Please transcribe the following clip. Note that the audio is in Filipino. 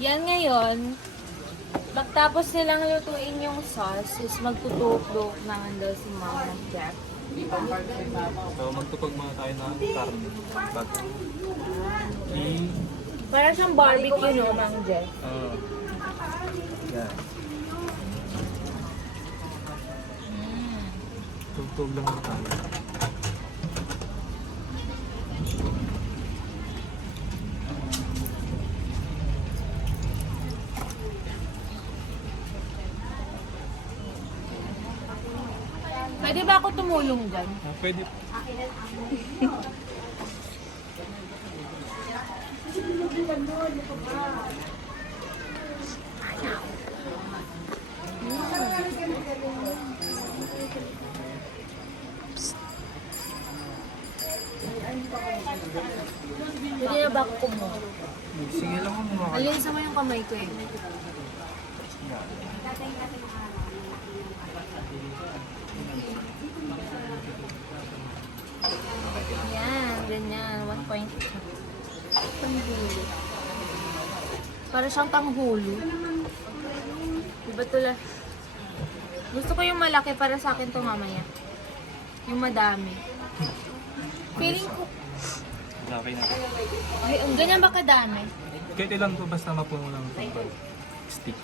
Yan ngayon, pagtapos nilang lutuin yung sauce, is magtutuklok naman daw si Mama Jack. So, magtupag muna tayo ng karne. Bago. Para siyang barbecue, no, Mang Jack? Yan. Tugtog lang tayo. Pwede ba ako tumulong dyan? Pwede. Pwede na ba ako kumuha? Sige lang mo mga Alinisan mo yung kamay ko eh. Yan, ganyan. 1 point. Panghulo. Para siyang tanghulo. Diba tula? Gusto ko yung malaki para sa akin to mamaya. Yung madami. Feeling ko, Okay na. ay, ang ganyan ba kadami? Kahit ilan to, basta mapuno lang ito. Stick.